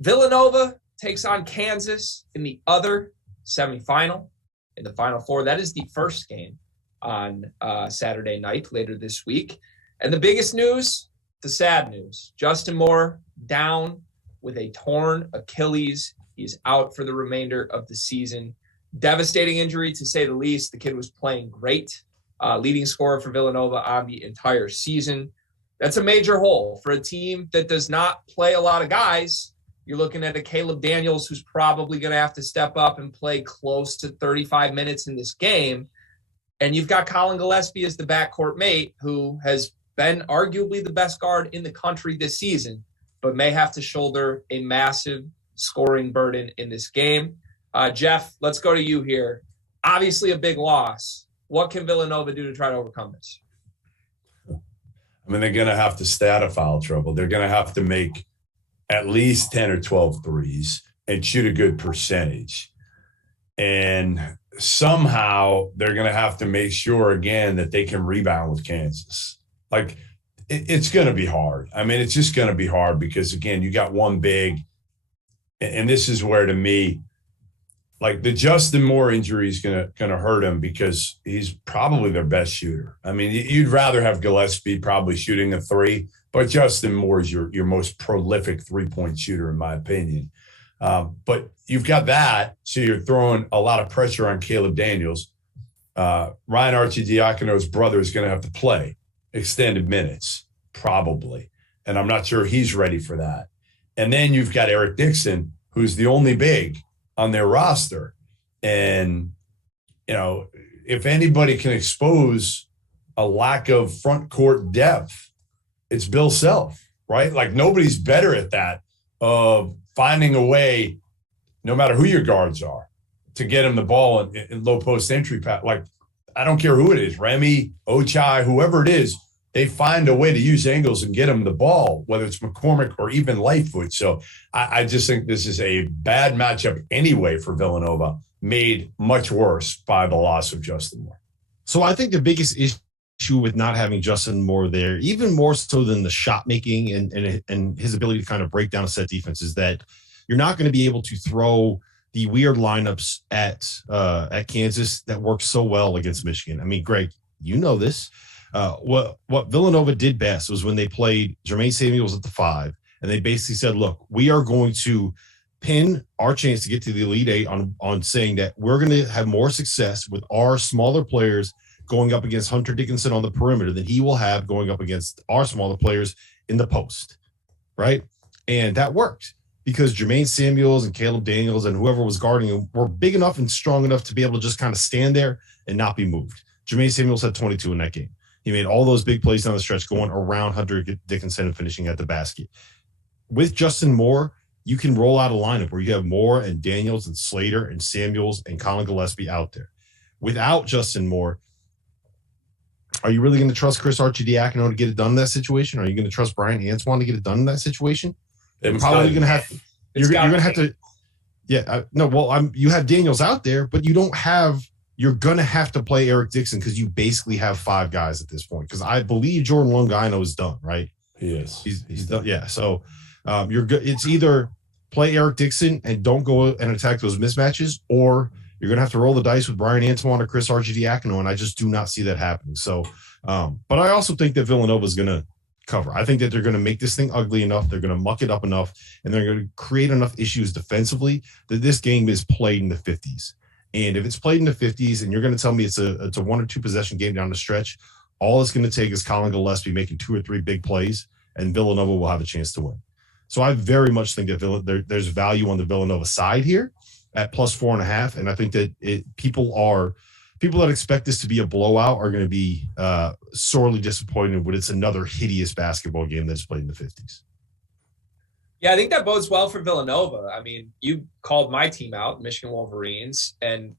Villanova takes on Kansas in the other semifinal in the Final Four. That is the first game on Saturday night later this week. And the biggest news, the sad news, Justin Moore down with a torn Achilles. He's out for the remainder of the season. Devastating injury, to say the least. The kid was playing great, leading scorer for Villanova on the entire season. That's a major hole for a team that does not play a lot of guys. You're looking at a Caleb Daniels who's probably going to have to step up and play close to 35 minutes in this game. And you've got Colin Gillespie as the backcourt mate, who has been arguably the best guard in the country this season, but may have to shoulder a massive scoring burden in this game. Jeff, let's go to you here. Obviously a big loss. What can Villanova do to try to overcome this? I mean, they're going to have to stay out of foul trouble. They're going to have to make at least 10 or 12 threes and shoot a good percentage. And somehow they're going to have to make sure, again, that they can rebound with Kansas. Like, it's going to be hard. I mean, it's just going to be hard because, again, you got one big, and this is where, to me, like the Justin Moore injury is going to hurt him because he's probably their best shooter. I mean, you'd rather have Gillespie probably shooting a three, but Justin Moore is your most prolific three-point shooter, in my opinion. But you've got that, so you're throwing a lot of pressure on Caleb Daniels. Ryan Arcidiacono's brother is going to have to play extended minutes, probably. And I'm not sure he's ready for that. And then you've got Eric Dixon, who's the only big on their roster. And, you know, if anybody can expose a lack of front court depth, it's Bill Self, right? Like, nobody's better at that, of finding a way, no matter who your guards are, to get him the ball in low post entry pass. Like, I don't care who it is, Remy, Ochai, whoever it is, they find a way to use angles and get him the ball, whether it's McCormick or even Lightfoot. So I just think this is a bad matchup anyway for Villanova, made much worse by the loss of Justin Moore. So I think the biggest issue with not having Justin Moore there, even more so than the shot making and his ability to kind of break down a set defense, is that you're not going to be able to throw the weird lineups at Kansas that work so well against Michigan. I mean, Greg, you know this. What Villanova did best was when they played Jermaine Samuels at the 5, and they basically said, look, we are going to pin our chance to get to the Elite Eight on saying that we're going to have more success with our smaller players going up against Hunter Dickinson on the perimeter than he will have going up against our smaller players in the post, right? And that worked because Jermaine Samuels and Caleb Daniels and whoever was guarding him were big enough and strong enough to be able to just kind of stand there and not be moved. Jermaine Samuels had 22 in that game. He made all those big plays down the stretch going around Hunter Dickinson and finishing at the basket. With Justin Moore, you can roll out a lineup where you have Moore and Daniels and Slater and Samuels and Colin Gillespie out there. Without Justin Moore, are you really going to trust Chris Arcidiacono to get it done in that situation? Are you going to trust Brian Antoine to get it done in that situation? You're probably going to have. You're going to have to. Yeah, no. Well, you have Daniels out there, but you don't have. You're going to have to play Eric Dixon because you basically have 5 guys at this point. Because I believe Jordan Longino is done, right? He is. He's done. Yeah. So you're good. It's either play Eric Dixon and don't go and attack those mismatches, or you're going to have to roll the dice with Brian Antoine or Chris Arcidiacono, and I just do not see that happening. So, but I also think that Villanova is going to cover. I think that they're going to make this thing ugly enough, they're going to muck it up enough, and they're going to create enough issues defensively that this game is played in the 50s. And if it's played in the 50s and you're going to tell me it's a 1 or 2 possession game down the stretch, all it's going to take is Colin Gillespie making 2 or 3 big plays, and Villanova will have a chance to win. So I very much think that there's value on the Villanova side here at plus 4.5. And I think that people that expect this to be a blowout are going to be sorely disappointed when it's another hideous basketball game that's played in the 50s. Yeah, I think that bodes well for Villanova. I mean, you called my team out, Michigan Wolverines, and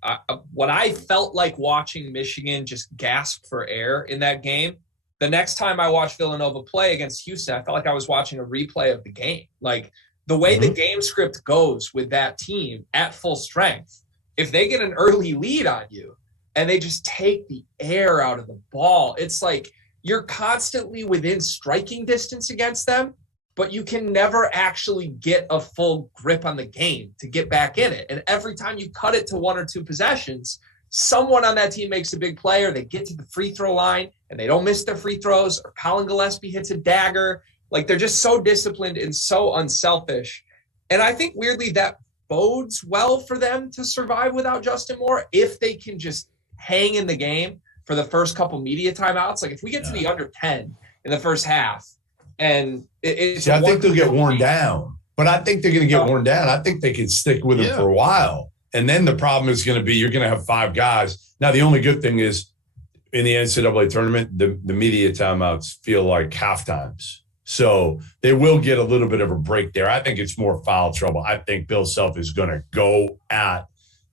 what I felt like watching Michigan just gasp for air in that game, the next time I watched Villanova play against Houston, I felt like I was watching a replay of the game. Like, the way the game script goes with that team at full strength, if they get an early lead on you and they just take the air out of the ball, it's like you're constantly within striking distance against them, but you can never actually get a full grip on the game to get back in it. And every time you cut it to 1 or 2 possessions, someone on that team makes a big play, or they get to the free throw line and they don't miss their free throws, or Colin Gillespie hits a dagger. Like, they're just so disciplined and so unselfish. And I think weirdly that bodes well for them to survive without Justin Moore if they can just hang in the game for the first couple media timeouts. Like, if we get to the under 10 in the first half, and it's I think they'll get worn down, but I think they're going to get worn down. I think they can stick with him for a while. And then the problem is going to be you're going to have 5 guys. Now, the only good thing is in the NCAA tournament, the media timeouts feel like half times. So they will get a little bit of a break there. I think it's more foul trouble. I think Bill Self is going to go at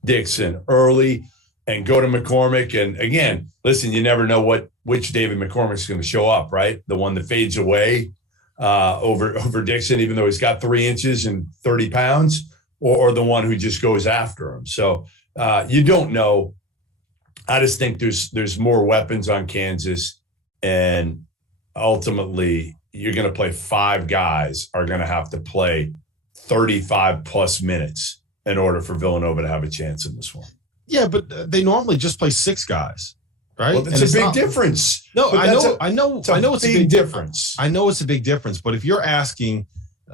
Dixon early and go to McCormick. And again, listen, you never know which David McCormick's going to show up, right? The one that fades away over Dixon, even though he's got 3 inches and 30 pounds, or the one who just goes after him. So you don't know. I just think there's more weapons on Kansas, and ultimately you're going to play 5 guys are going to have to play 35 plus minutes in order for Villanova to have a chance in this one. Yeah, but they normally just play 6 guys, right? Well, it's a big difference. No, I know it's a big difference. I know it's a big difference, but if you're asking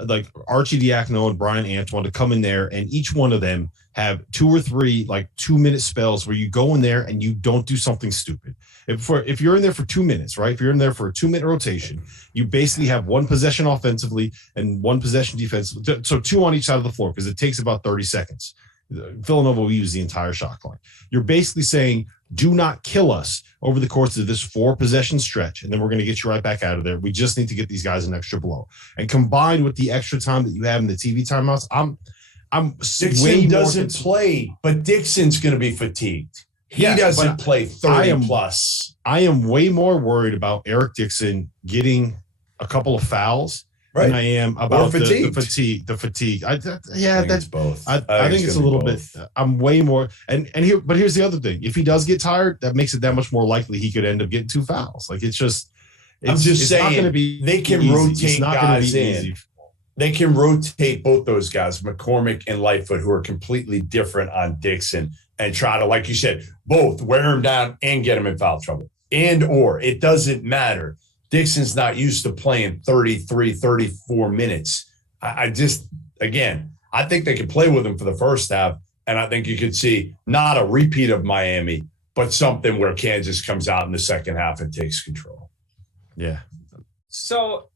like Archie Diacono and Brian Antoine to come in there and each one of them have 2 or 3 like 2-minute spells where you go in there and you don't do something stupid. If you're in there for 2 minutes, right? If you're in there for a 2-minute rotation, you basically have 1 possession offensively and 1 possession defensively. So 2 on each side of the floor because it takes about 30 seconds. Villanova will use the entire shot clock. You're basically saying, do not kill us over the course of this 4-possession stretch, and then we're going to get you right back out of there. We just need to get these guys an extra blow. And combined with the extra time that you have in the TV timeouts, Dixon doesn't play, but Dixon's going to be fatigued. He doesn't play 30 plus. I am way more worried about Eric Dixon getting a couple of fouls than I am about the fatigue. That's both. I think it's a little bit. I'm way more. But here's the other thing: if he does get tired, that makes it that much more likely he could end up getting 2 fouls. Like I'm just saying, not gonna be they can easy. Rotate guys in. Easy. They can rotate both those guys, McCormick and Lightfoot, who are completely different on Dixon, and try to, like you said, both wear him down and get him in foul trouble. Or it doesn't matter. Dixon's not used to playing 33, 34 minutes. I think they could play with him for the first half, and I think you could see not a repeat of Miami, but something where Kansas comes out in the second half and takes control. Yeah. So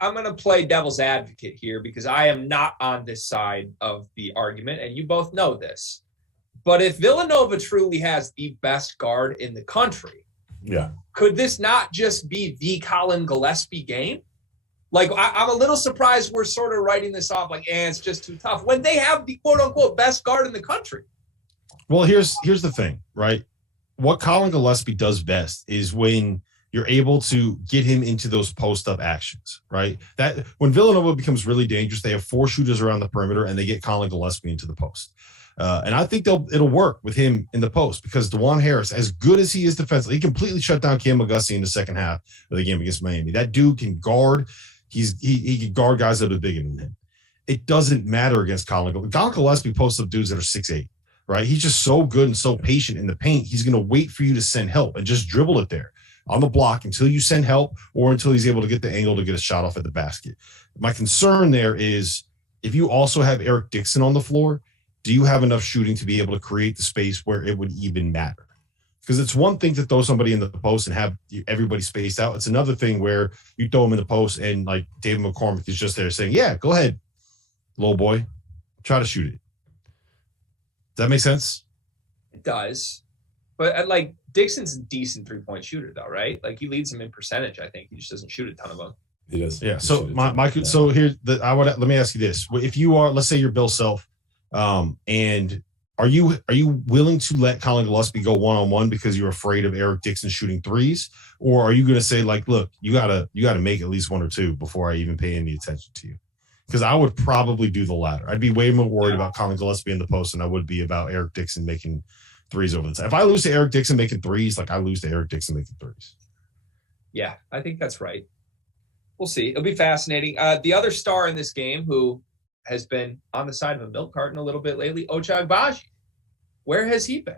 I'm going to play devil's advocate here because I am not on this side of the argument, and you both know this. But if Villanova truly has the best guard in the country, could this not just be the Colin Gillespie game? Like, I'm a little surprised we're sort of writing this off like, it's just too tough when they have the quote-unquote best guard in the country. Well, here's the thing, right? What Colin Gillespie does best is when you're able to get him into those post-up actions, right? That when Villanova becomes really dangerous, they have 4 shooters around the perimeter and they get Colin Gillespie into the post. And I think it'll work with him in the post because DeJuan Harris, as good as he is defensively, he completely shut down Cam McGusty in the second half of the game against Miami. That dude can guard. He can guard guys that are bigger than him. It doesn't matter against Colin Gillespie. Colin Gillespie posts up dudes that are 6'8", right? He's just so good and so patient in the paint. He's going to wait for you to send help and just dribble it there on the block until you send help or until he's able to get the angle to get a shot off at the basket. My concern there is if you also have Eric Dixon on the floor, do you have enough shooting to be able to create the space where it would even matter? Because it's one thing to throw somebody in the post and have everybody spaced out. It's another thing where you throw him in the post and like David McCormick is just there saying, yeah, go ahead, little boy, try to shoot it. Does that make sense? It does. But like Dixon's a decent 3-point shooter though, right? Like he leads him in percentage. I think he just doesn't shoot a ton of them. He does. Yeah. So so here's let me ask you this. If you are, let's say you're Bill Self, and are you willing to let Colin Gillespie go one-on-one because you're afraid of Eric Dixon shooting threes? Or are you going to say like, look, you gotta make at least 1 or 2 before I even pay any attention to you? Because I would probably do the latter. I'd be way more worried about Colin Gillespie in the post than I would be about Eric Dixon making threes over the time. If I lose to Eric Dixon making threes, like I lose to Eric Dixon making threes. Yeah, I think that's right. We'll see. It'll be fascinating. The other star in this game who has been on the side of a milk carton a little bit lately, Ochai Agbaji. Where has he been?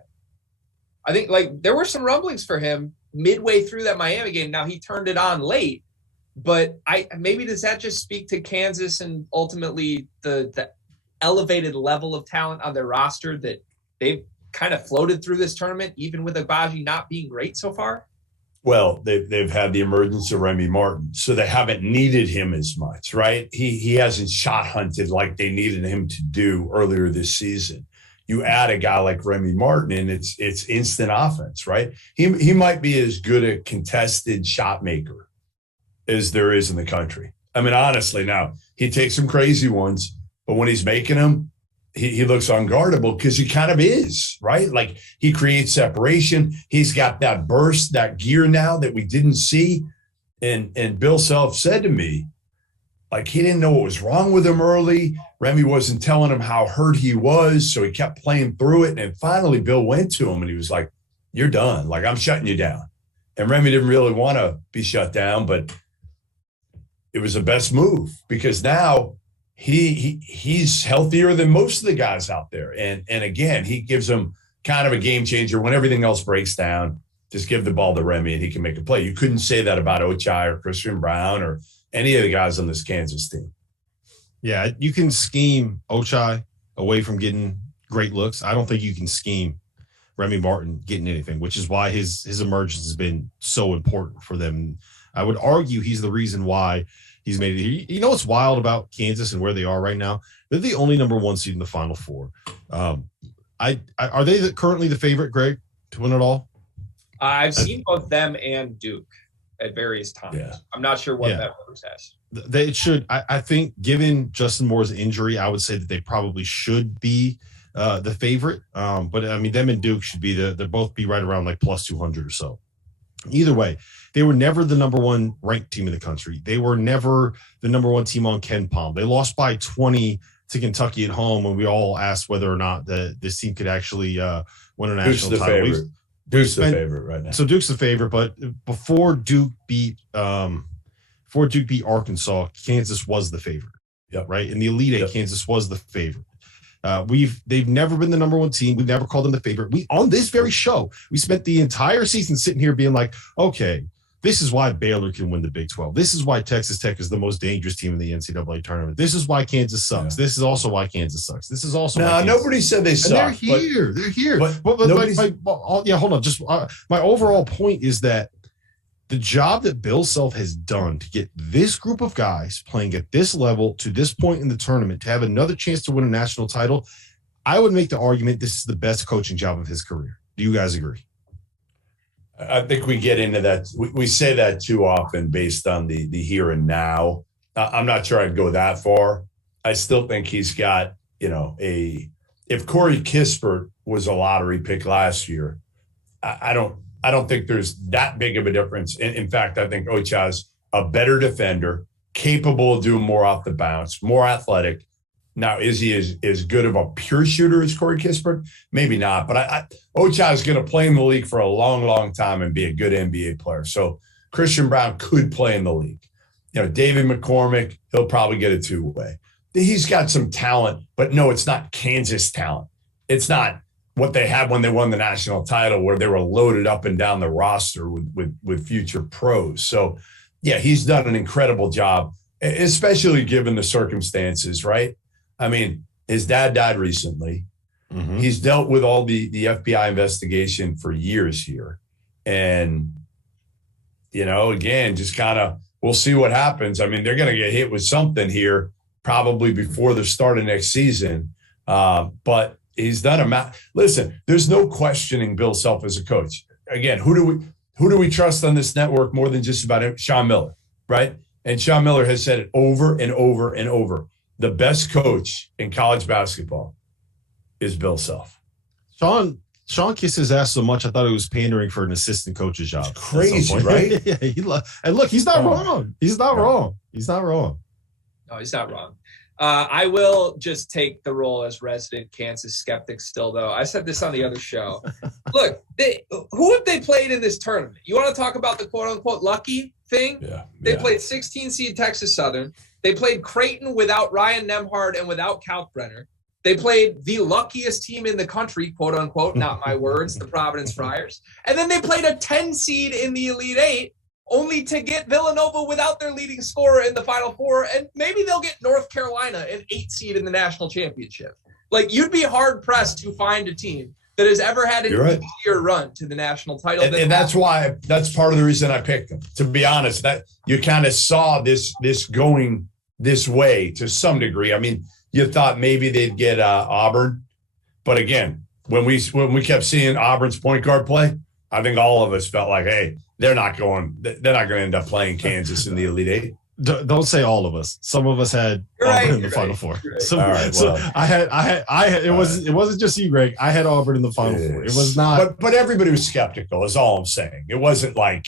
I think there were some rumblings for him midway through that Miami game. Now he turned it on late, but maybe does that just speak to Kansas and ultimately the elevated level of talent on their roster that they've kind of floated through this tournament, even with Agbaji not being great so far? Well, they've had the emergence of Remy Martin, so they haven't needed him as much, right? He hasn't shot hunted like they needed him to do earlier this season. You add a guy like Remy Martin, and it's instant offense, right? He might be as good a contested shot maker as there is in the country. I mean, honestly, now he takes some crazy ones, but when he's making them, he looks unguardable because he kind of is, right? Like he creates separation. He's got that burst, that gear now that we didn't see. And Bill Self said to me, like he didn't know what was wrong with him early. Remy wasn't telling him how hurt he was, so he kept playing through it. And finally, Bill went to him and he was like, "You're done. Like I'm shutting you down." And Remy didn't really want to be shut down, but it was the best move because now he's healthier than most of the guys out there. And again, he gives them kind of a game changer when everything else breaks down. Just give the ball to Remy and he can make a play. You couldn't say that about Ochai or Christian Brown or any of the guys on this Kansas team. Yeah, you can scheme Ochai away from getting great looks. I don't think you can scheme Remy Martin getting anything, which is why his emergence has been so important for them. I would argue he's the reason why he's made it. You know what's wild about Kansas and where they are right now? They're the only number one seed in the Final Four. Are they currently the favorite, Greg, to win it all? I've seen both them and Duke at various times. Yeah. I'm not sure what that says. They should. I think, given Justin Moore's injury, I would say that they probably should be the favorite. But I mean, them and Duke should be they both be right around like plus 200 or so. Either way, they were never the number one ranked team in the country. They were never the number one team on Ken Palm. They lost by 20 to Kentucky at home, and we all asked whether or not this team could actually win a national title. Duke's the favorite right now. So Duke's the favorite, but before Duke beat Arkansas, Kansas was the favorite. Yep. Right? In the Elite Eight, Kansas was the favorite. They've never been the number one team. We've never called them the favorite. On this very show, we spent the entire season sitting here being like, okay, this is why Baylor can win the Big 12. This is why Texas Tech is the most dangerous team in the NCAA tournament. This is why Kansas sucks. Yeah. This is also why Kansas sucks. This is also why nobody said they suck. They're here. They're here. But hold on. Just my overall point is that the job that Bill Self has done to get this group of guys playing at this level to this point in the tournament to have another chance to win a national title, I would make the argument this is the best coaching job of his career. Do you guys agree? I think we get into that. We say that too often based on the here and now. I'm not sure I'd go that far. I still think he's got, if Corey Kispert was a lottery pick last year, I don't think there's that big of a difference. In fact, I think Ochai's a better defender, capable of doing more off the bounce, more athletic. Now, is he as good of a pure shooter as Corey Kispert? Maybe not, but Ochai is going to play in the league for a long, long time and be a good NBA player. So Christian Brown could play in the league. David McCormick, he'll probably get a two-way. He's got some talent, but no, it's not Kansas talent. It's not what they had when they won the national title where they were loaded up and down the roster with future pros. So, yeah, he's done an incredible job, especially given the circumstances, right? I mean, his dad died recently. Mm-hmm. He's dealt with all the FBI investigation for years here. And, again, just kind of we'll see what happens. I mean, they're going to get hit with something here probably before the start of next season. But he's done listen, there's no questioning Bill Self as a coach. Again, who do we trust on this network more than just about him? Sean Miller, right? And Sean Miller has said it over and over and over. The best coach in college basketball is Bill Self. Sean kissed his ass so much, I thought he was pandering for an assistant coach's job. It's crazy, right? Yeah, and look, he's not wrong. He's not wrong. He's not wrong. No, he's not wrong. I will just take the role as resident Kansas skeptic still, though. I said this on the other show. Look, who have they played in this tournament? You want to talk about the quote-unquote lucky thing? Yeah. They played 16 seed Texas Southern. They played Creighton without Ryan Nemhard and without Kalkbrenner. They played the luckiest team in the country, quote-unquote, not my words, the Providence Friars. And then they played a 10 seed in the Elite Eight, only to get Villanova without their leading scorer in the Final Four, and maybe they'll get North Carolina, an 8 seed in the national championship. Like, you'd be hard-pressed to find a team that has ever had an easier run to the national title. And that's why, that's part of the reason I picked them. To be honest, that you kind of saw this going this way to some degree. I mean, you thought maybe they'd get Auburn, but again, when we kept seeing Auburn's point guard play, I think all of us felt like, hey, they're not going to end up playing Kansas in the Elite Eight. Don't say all of us. Some of us had Auburn in the Final Four. Right. So, all right, so I had. It wasn't just you, Greg. I had Auburn in the Final Four. It was not. But everybody was skeptical. Is all I'm saying. It wasn't like,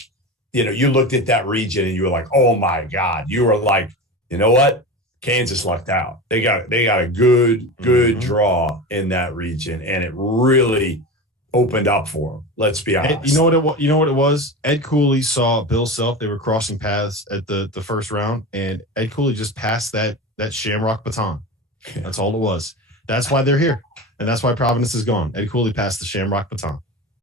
you looked at that region and you were like, oh my God. You were like, you know what? Kansas lucked out. They got a good draw in that region, and it really opened up for them. Let's be honest. You know what it was? Ed Cooley saw Bill Self. They were crossing paths at the first round, and Ed Cooley just passed that Shamrock baton. That's all it was. That's why they're here, and that's why Providence is gone. Ed Cooley passed the Shamrock baton.